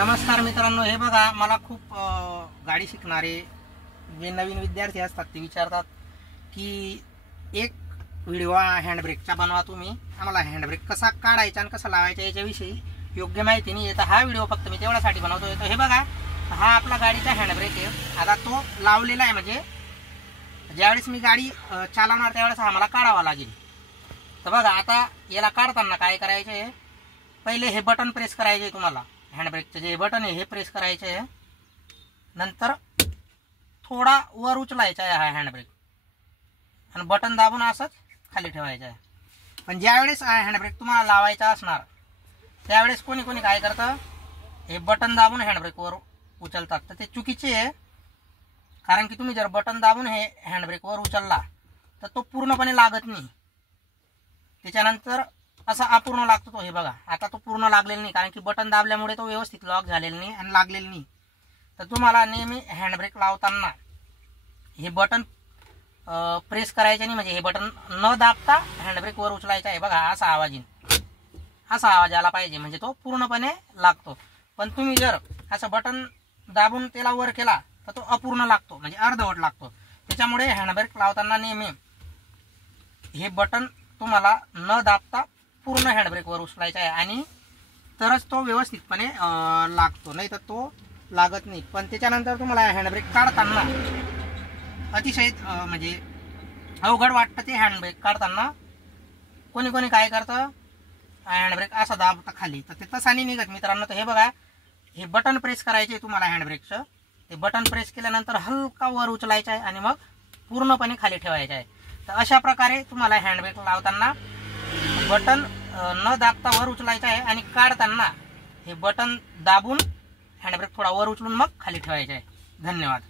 नमस्कार मित्रांनो, हे बघा मला खूप गाडी शिकणारे जे नवीन विद्यार्थी असतात ते विचारतात की एक व्हिडिओ हँडब्रेकचा बनवा तुम्ही, आम्हाला हँडब्रेक कसा काढायचा आणि कसा लावायचा याच्याविषयी योग्य माहिती नाही आहे, तर हा व्हिडिओ फक्त मी तेवढ्यासाठी बनवतोय। तर हे बघा, हा आपला गाडीचा हँडब्रेक आहे। आता तो लावलेला आहे, म्हणजे ज्यावेळेस मी गाडी चालवणार त्यावेळेस हा मला काढावा लागेल। तर बघा, आता याला काढताना काय करायचं आहे, पहिले हे बटन प्रेस करायचे आहे तुम्हाला। हँडब्रेकचे जे बटन आहे हे प्रेस करायचे आहे, नंतर थोडा वर उचलायचा आहे हा हँडब्रेक आणि बटन दाबून असंच खाली ठेवायचं आहे। पण ज्यावेळेस हा हँडब्रेक तुम्हाला लावायचा असणार त्यावेळेस कोणी कोणी काय करतं, हे बटन दाबून हँडब्रेक वर उचलतात, तर ते चुकीचे आहे। कारण की तुम्ही जर बटन दाबून हे हँडब्रेक वर उचलला तर तो पूर्णपणे लागत नाही, त्याच्यानंतर असा अपूर्ण लागतो तो। हे बघा, आता तो पूर्ण लागलेला नाही, कारण की बटन दाबल्यामुळे तो व्यवस्थित लॉक झालेला नाही आणि लागलेला नाही। तर तुम्हाला नेहमी हँडब्रेक लावताना हे बटन प्रेस करायचे नाही, म्हणजे हे बटन न दाबता हँडब्रेक वर उचलायचा आहे। बघा, असा आवाज येईल, असा आवाज आला पाहिजे, म्हणजे तो पूर्णपणे लागतो। पण तुम्ही जर असं बटन दाबून त्याला वर केला तर तो अपूर्ण लागतो, म्हणजे अर्धवट लागतो। त्याच्यामुळे हँडब्रेक लावताना नेहमी हे बटन तुम्हाला न दाबता पूर्ण हँडब्रेक वर उचलायचा आहे, आणि तरच तो व्यवस्थितपणे लागतो, नाही तर तो लागत नाही। पण त्याच्यानंतर तुम्हाला हँडब्रेक काढताना अतिशय म्हणजे अवघड वाटतं ते हँडब्रेक काढताना। कोणी कोणी काय करतं, हँडब्रेक असा दाबतं खाली, तर ते तसा नाही निघत मित्रांनो। तर हे बघा, हे बटन प्रेस करायचे तुम्हाला हँडब्रेकचं, ते बटन प्रेस केल्यानंतर हलका वर उचलायचं आहे आणि मग पूर्णपणे खाली ठेवायचं आहे। तर अशा प्रकारे तुम्हाला हँडब्रेक लावताना बटन न दाबता वर उचलायचं आहे आणि काढताना हे बटन दाबून हँडब्रेक थोडा वर उचलून मग खाली ठेवायचं आहे। धन्यवाद।